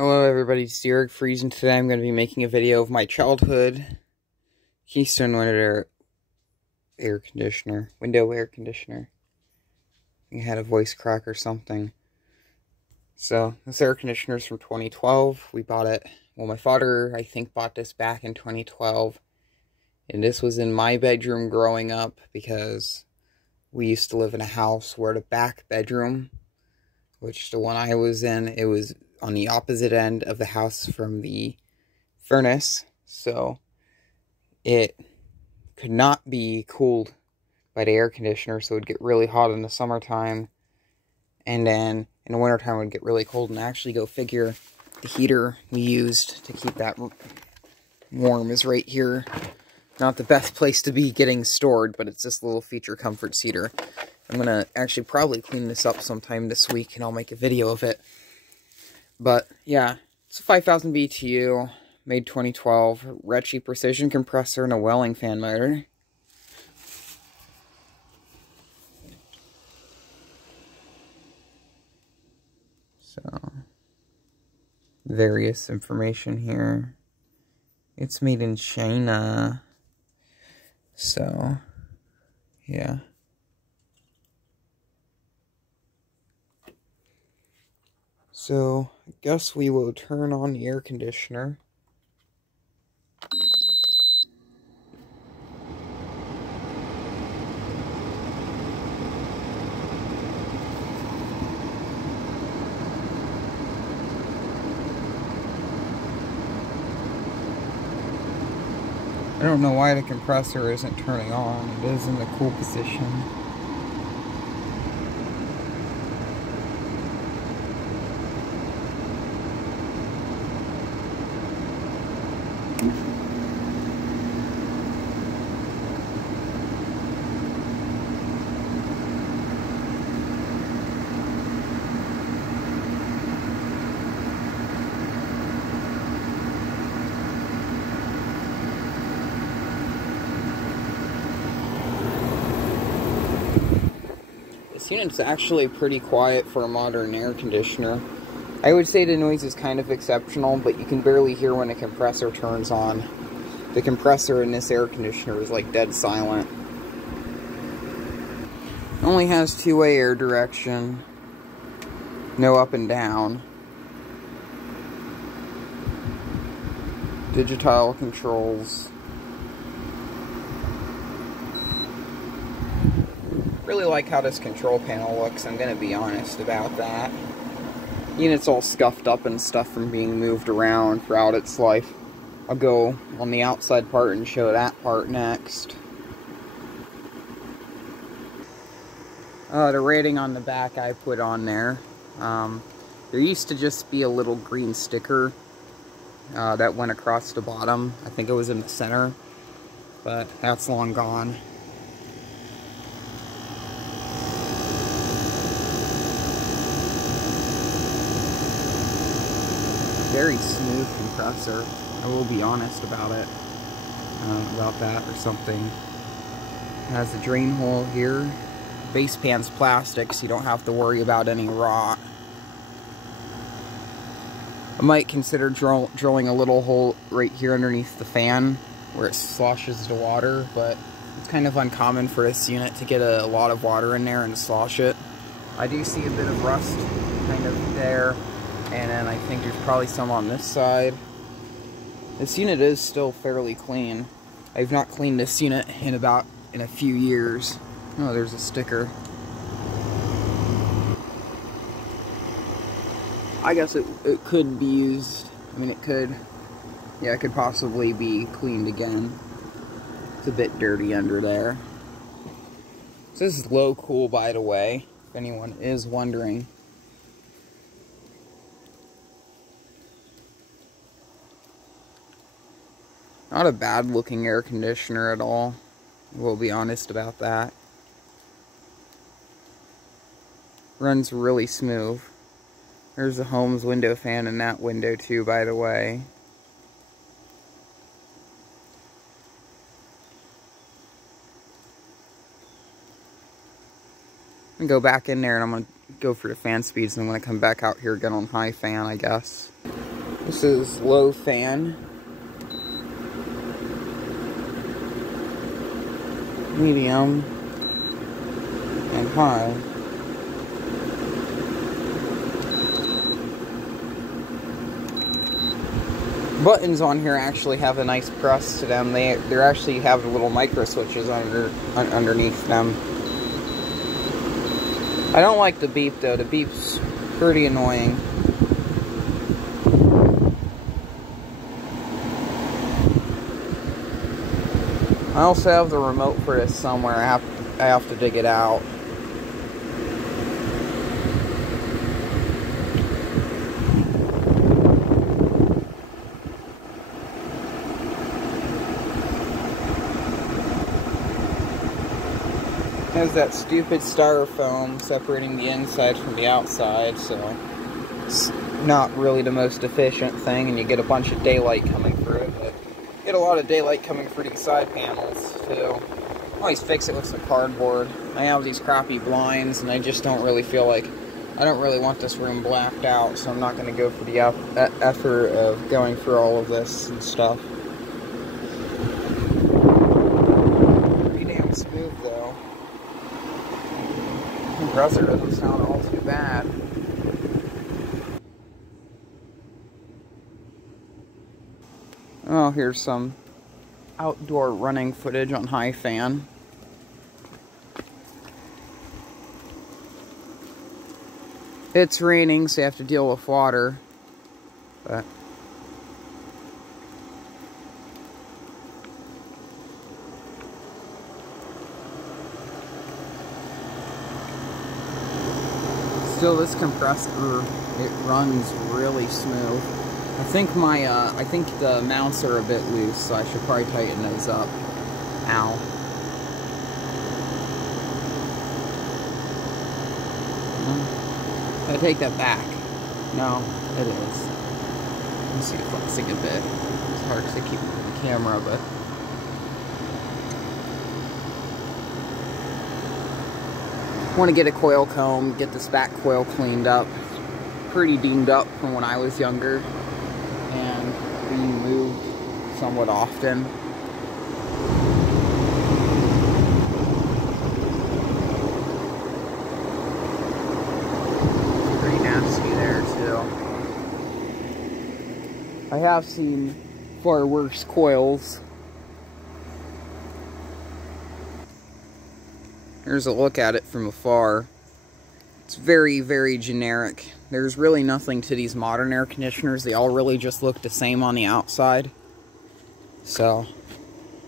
Hello everybody, it's Derek Friesen. Today I'm going to be making a video of my childhood Keystone window air conditioner. It had a voice crack or something. So, this air conditioner is from 2012. We bought it, well, my father, I think, bought this back in 2012. And this was in my bedroom growing up because we used to live in a house where the back bedroom, which the one I was in, it was on the opposite end of the house from the furnace, so it could not be cooled by the air conditioner, so it would get really hot in the summertime, and then in the wintertime it would get really cold. And actually, go figure, the heater we used to keep that warm is right here. Not the best place to be getting stored, but it's this little feature comforts heater. I'm gonna actually probably clean this up sometime this week, and I'll make a video of it. But, yeah, it's a 5,000 BTU, made 2012, Retchie precision compressor, and a Welling fan motor. So, various information here. It's made in China. So, yeah. So, I guess we will turn on the air conditioner. I don't know why the compressor isn't turning on. It is in the cool position. This unit's actually pretty quiet for a modern air conditioner. I would say the noise is kind of exceptional, but you can barely hear when a compressor turns on. The compressor in this air conditioner is like dead silent. It only has two-way air direction, no up and down. Digital controls. Really like how this control panel looks, I'm gonna be honest about that. Unit's all scuffed up and stuff from being moved around throughout its life. I'll go on the outside part and show that part next. The rating on the back I put on there. There used to just be a little green sticker that went across the bottom. I think it was in the center, but that's long gone. Very smooth compressor. I will be honest about it. About that or something. It has a drain hole here. Base pan's plastic, so you don't have to worry about any rot. I might consider drilling a little hole right here underneath the fan where it sloshes the water, but it's kind of uncommon for this unit to get a lot of water in there and slosh it. I do see a bit of rust kind of there. And then I think there's probably some on this side. This unit is still fairly clean. I've not cleaned this unit in a few years. Oh, there's a sticker. I guess it could be used. I mean, it could possibly be cleaned again. It's a bit dirty under there. So this is low cool, by the way, if anyone is wondering. Not a bad looking air conditioner at all. We'll be honest about that. Runs really smooth. There's the Holmes window fan in that window too, by the way. I'm gonna go back in there and I'm gonna go for the fan speeds, and I'm gonna come back out here again on high fan, I guess. This is low fan, medium, and high. Buttons on here actually have a nice press to them. They actually have little micro switches underneath them. I don't like the beep though. The beep's pretty annoying. I also have the remote for this somewhere. I have to dig it out. It has that stupid styrofoam separating the inside from the outside, so it's not really the most efficient thing, and you get a bunch of daylight coming through it, but you get a lot of daylight coming through these side panels too. I always fix it with some cardboard. I have these crappy blinds, and I just don't really feel like I don't really want this room blacked out, so I'm not going to go for the effort of going through all of this and stuff. Pretty damn smooth though. The compressor doesn't sound all too bad. Oh, here's some outdoor running footage on high fan. It's raining, so you have to deal with water, but still this compressor, it runs really smooth. I think I think the mounts are a bit loose, so I should probably tighten those up. Ow. I take that back. No, it is. Let me see the flexing a bit. It's hard to keep the camera, but I want to get a coil comb, get this back coil cleaned up. It's pretty dinged up from when I was younger, and being moved somewhat often. I have seen far worse coils. Here's a look at it from afar. It's very, very generic. There's really nothing to these modern air conditioners. They all really just look the same on the outside. So,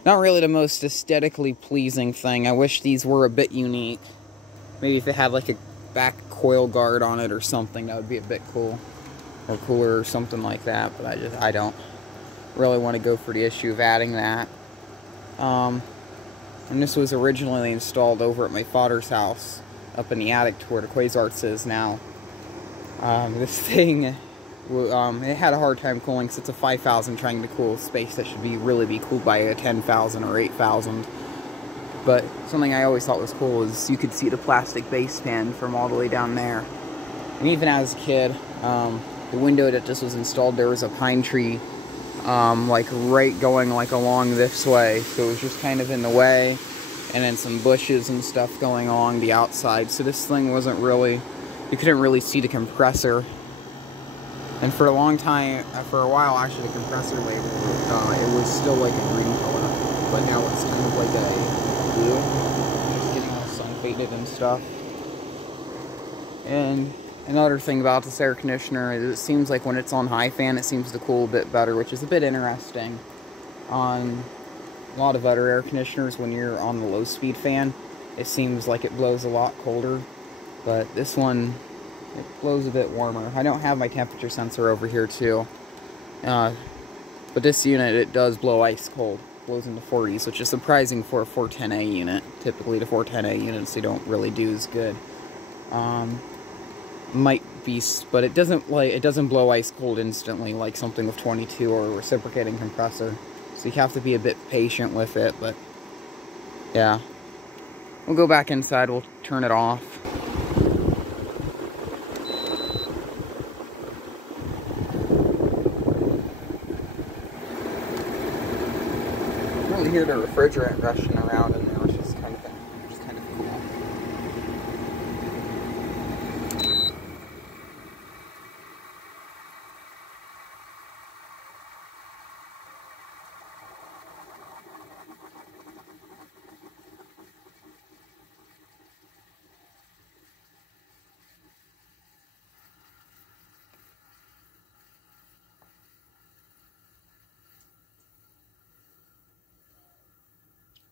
not really the most aesthetically pleasing thing. I wish these were a bit unique. Maybe if they had like a back coil guard on it or something, that would be a bit cool. Or cooler or something like that, but I don't really want to go for the issue of adding that. And this was originally installed over at my father's house, up in the attic to where the Quasarts is now. This thing, it had a hard time cooling, because it's a 5,000 trying to cool space that should really be cooled by a 10,000 or 8,000. But something I always thought was cool is you could see the plastic base pan from all the way down there. And even as a kid, the window that this was installed, there was a pine tree, like right going like along this way, so it was just kind of in the way, and then some bushes and stuff going along the outside, so this thing wasn't really, you couldn't really see the compressor. And for a long time, for a while actually, the compressor label, it was still like a green color, but now it's kind of like a blue, just getting all sun faded and stuff. And another thing about this air conditioner is it seems like when it's on high fan, it seems to cool a bit better, which is a bit interesting. On a lot of other air conditioners, when you're on the low speed fan, it seems like it blows a lot colder. But this one, it blows a bit warmer. I don't have my temperature sensor over here too. But this unit, it does blow ice cold. It blows into 40s, which is surprising for a 410A unit. Typically the 410A units, they don't really do as good. Might be, but it doesn't blow ice cold instantly like something with 22 or a reciprocating compressor. So you have to be a bit patient with it, but yeah. We'll go back inside, we'll turn it off. hear the refrigerant rushing around in there, which is kind of cool.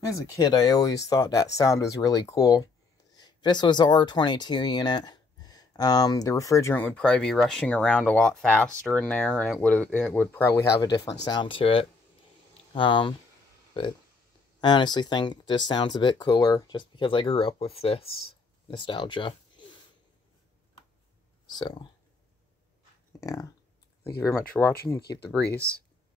As a kid, I always thought that sound was really cool. If this was a R22 unit, the refrigerant would probably be rushing around a lot faster in there, and it would probably have a different sound to it. But I honestly think this sounds a bit cooler, just because I grew up with this nostalgia. So, yeah. Thank you very much for watching, and keep the breeze.